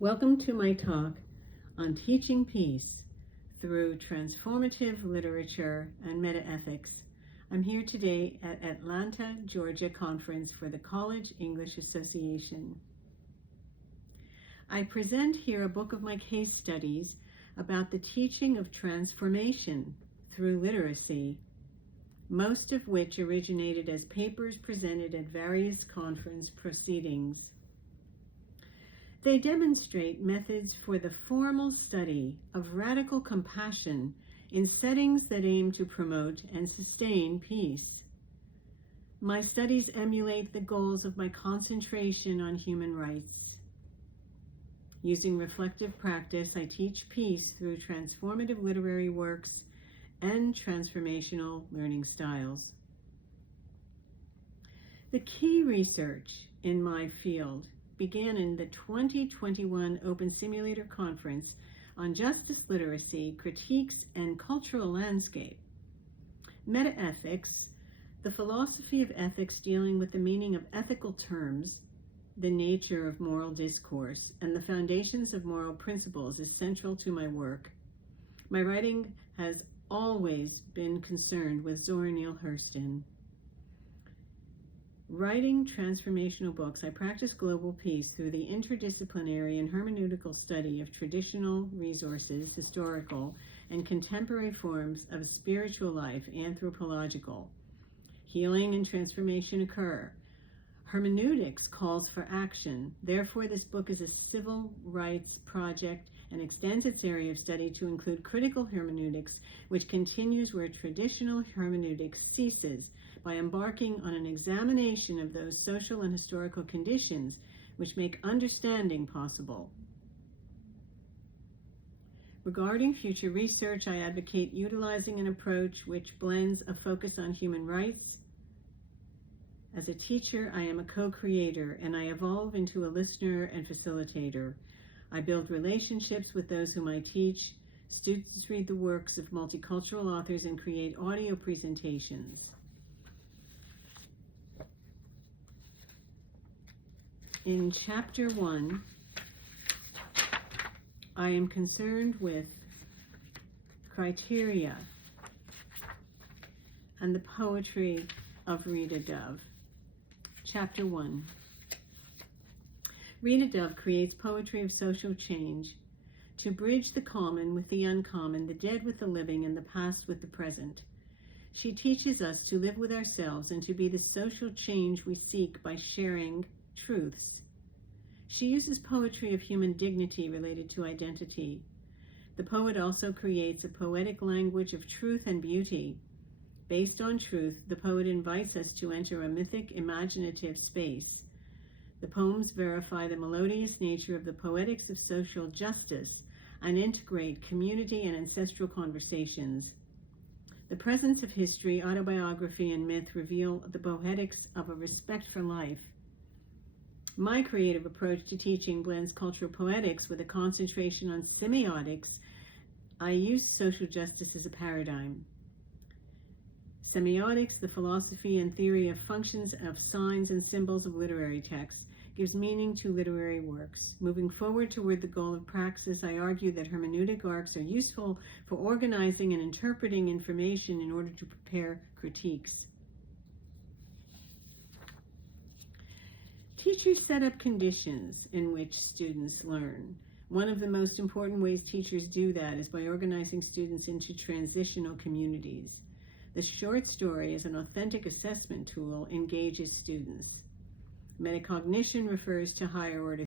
Welcome to my talk on teaching peace through transformative literature and metaethics. I'm here today at Atlanta, Georgia conference for the College English Association. I present here a book of my case studies about the teaching of transformation through literacy, most of which originated as papers presented at various conference proceedings. They demonstrate methods for the formal study of radical compassion in settings that aim to promote and sustain peace. My studies emulate the goals of my concentration on human rights. Using reflective practice, I teach peace through transformative literary works and transformational learning styles. The key research in my field began in the 2021 Open Simulator Conference on Justice Literacy, Critiques, and Cultural Landscape. Metaethics, the philosophy of ethics dealing with the meaning of ethical terms, the nature of moral discourse, and the foundations of moral principles is central to my work. My writing has always been concerned with Zora Neale Hurston. Writing transformational books, I practice global peace through the interdisciplinary and hermeneutical study of traditional resources, historical, and contemporary forms of spiritual life, anthropological. Healing and transformation occur. Hermeneutics calls for action. Therefore, this book is a civil rights project and extends its area of study to include critical hermeneutics, which continues where traditional hermeneutics ceases, by embarking on an examination of those social and historical conditions which make understanding possible. Regarding future research, I advocate utilizing an approach which blends a focus on human rights. As a teacher, I am a co-creator, and I evolve into a listener and facilitator. I build relationships with those whom I teach. Students read the works of multicultural authors and create audio presentations. In Chapter 1, I am concerned with criteria and the poetry of Rita Dove. Chapter 1. Rita Dove creates poetry of social change to bridge the common with the uncommon, the dead with the living, and the past with the present. She teaches us to live with ourselves and to be the social change we seek by sharing truths. She uses poetry of human dignity related to identity. The poet also creates a poetic language of truth and beauty. Based on truth, the poet invites us to enter a mythic, imaginative space. The poems verify the melodious nature of the poetics of social justice and integrate community and ancestral conversations. The presence of history, autobiography, and myth reveal the poetics of a respect for life. My creative approach to teaching blends cultural poetics with a concentration on semiotics. I use social justice as a paradigm. Semiotics, the philosophy and theory of functions of signs and symbols of literary texts, gives meaning to literary works. Moving forward toward the goal of praxis, I argue that hermeneutic arcs are useful for organizing and interpreting information in order to prepare critiques. Teachers set up conditions in which students learn. One of the most important ways teachers do that is by organizing students into transitional communities. The short story, as an authentic assessment tool, engages students. Metacognition refers to higher order